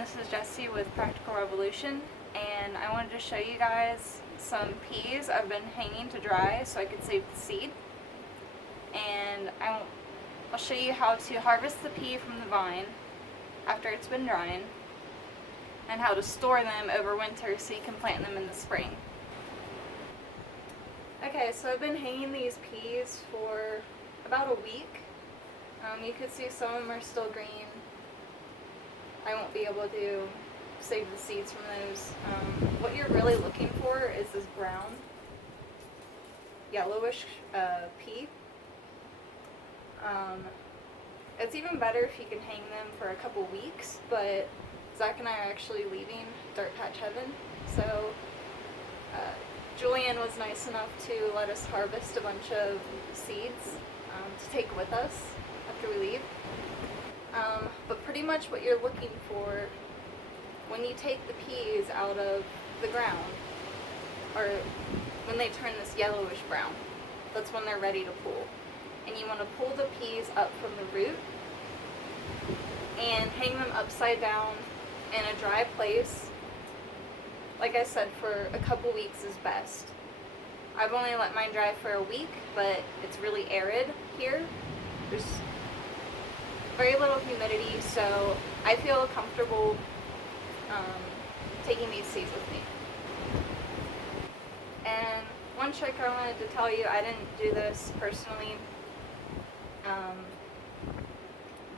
this is Jessie with Practical Revolution, and I wanted to show you guys some peas I've been hanging to dry so I could save the seed. And I'll show you how to harvest the pea from the vine after it's been drying, and how to store them over winter so you can plant them in the spring. Okay, so I've been hanging these peas for about a week. You can see some of them are still green. I won't be able to save the seeds from those. What you're really looking for is this brown, yellowish pea. It's even better if you can hang them for a couple weeks, but Zach and I are actually leaving Dirtpatcheaven, so Julianne was nice enough to let us harvest a bunch of seeds to take with us after we leave. But pretty much what you're looking for when you take the peas out of the ground, or when they turn this yellowish brown, that's when they're ready to pull. And you want to pull the peas up from the root and hang them upside down in a dry place. Like I said, for a couple weeks is best. I've only let mine dry for a week, but it's really arid here. There's very little humidity, so I feel comfortable taking these seeds with me. And one trick I wanted to tell you, I didn't do this personally,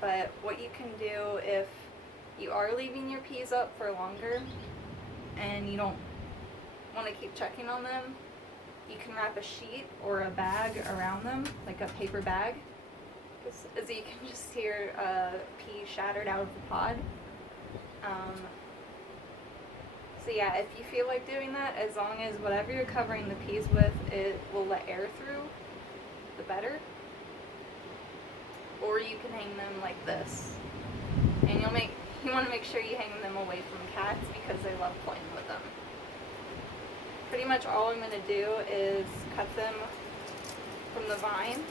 but what you can do if you are leaving your peas up for longer and you don't want to keep checking on them, you can wrap a sheet or a bag around them, like a paper bag. As you can just hear pea shattered out of the pod. So yeah, if you feel like doing that, as long as whatever you're covering the peas with, it will let air through, the better. Or you can hang them like this. And you want to make sure you hang them away from cats because they love playing with them. Pretty much all I'm going to do is cut them from the vine.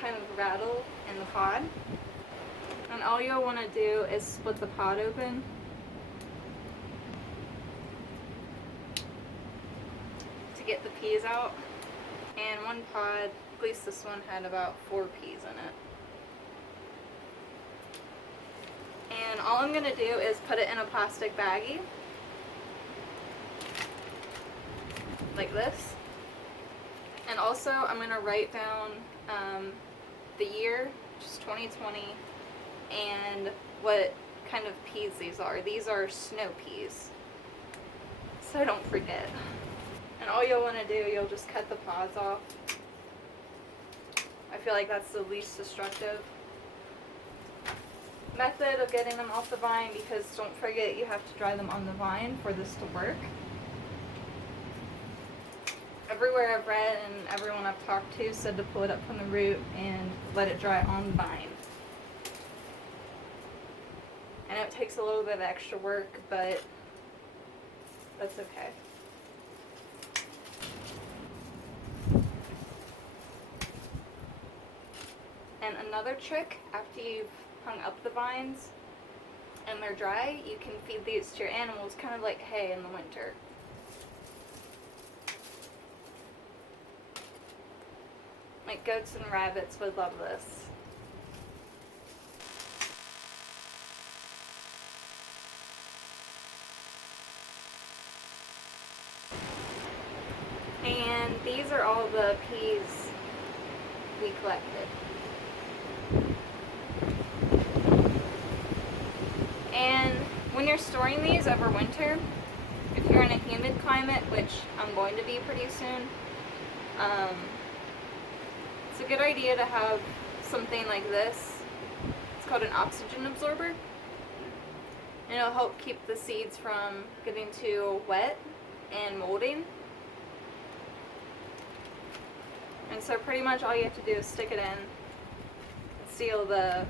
Kind of rattle in the pod, and all you'll want to do is split the pod open to get the peas out. And one pod, at least this one, had about 4 peas in it. And all I'm going to do is put it in a plastic baggie like this. And also I'm going to write down the year, which is 2020, and what kind of peas these are. These are snow peas, so don't forget. And all you'll want to do, you'll just cut the pods off. I feel like that's the least destructive method of getting them off the vine, because don't forget you have to dry them on the vine for this to work. Everywhere I've read and everyone I've talked to said to pull it up from the root and let it dry on the vine. I know it takes a little bit of extra work, but that's okay. And another trick, after you've hung up the vines and they're dry, you can feed these to your animals kind of like hay in the winter. Like goats and rabbits would love this. And these are all the peas we collected. And when you're storing these over winter, if you're in a humid climate, which I'm going to be pretty soon, it's a good idea to have something like this. It's called an oxygen absorber. And it'll help keep the seeds from getting too wet and molding. And so pretty much all you have to do is stick it in and seal the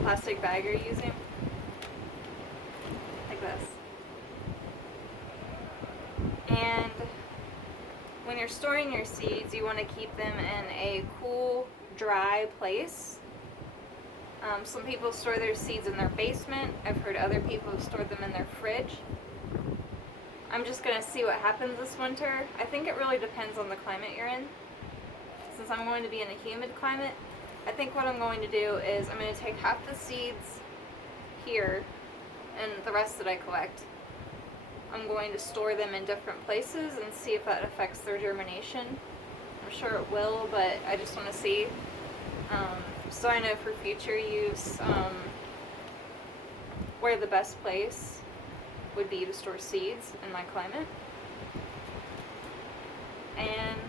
plastic bag you're using. Like this. And when you're storing your seeds, you want to keep them in a cool, dry place Some people store their seeds in their basement. I've heard other people have stored them in their fridge. I'm just going to see what happens this winter. I think it really depends on the climate you're in. Since I'm going to be in a humid climate, I think what I'm going to do is I'm going to take half the seeds here and the rest that I collect. I'm going to store them in different places and see if that affects their germination. I'm sure it will, but I just want to see. So I know for future use where the best place would be to store seeds in my climate. And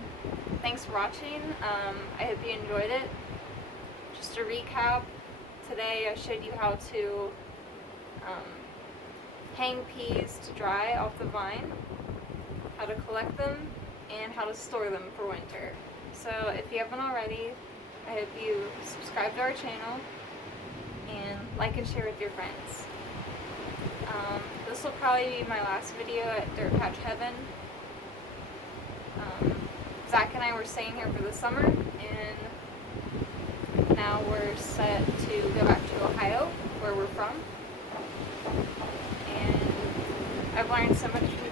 thanks for watching. I hope you enjoyed it. Just to recap, today I showed you how to hang peas to dry off the vine, how to collect them, and how to store them for winter. So if you haven't already, I hope you subscribe to our channel and like and share with your friends. This will probably be my last video at Dirtpatcheaven. Zach and I were staying here for the summer, and now we're set to go back to Ohio, where we're from. And I've learned so much from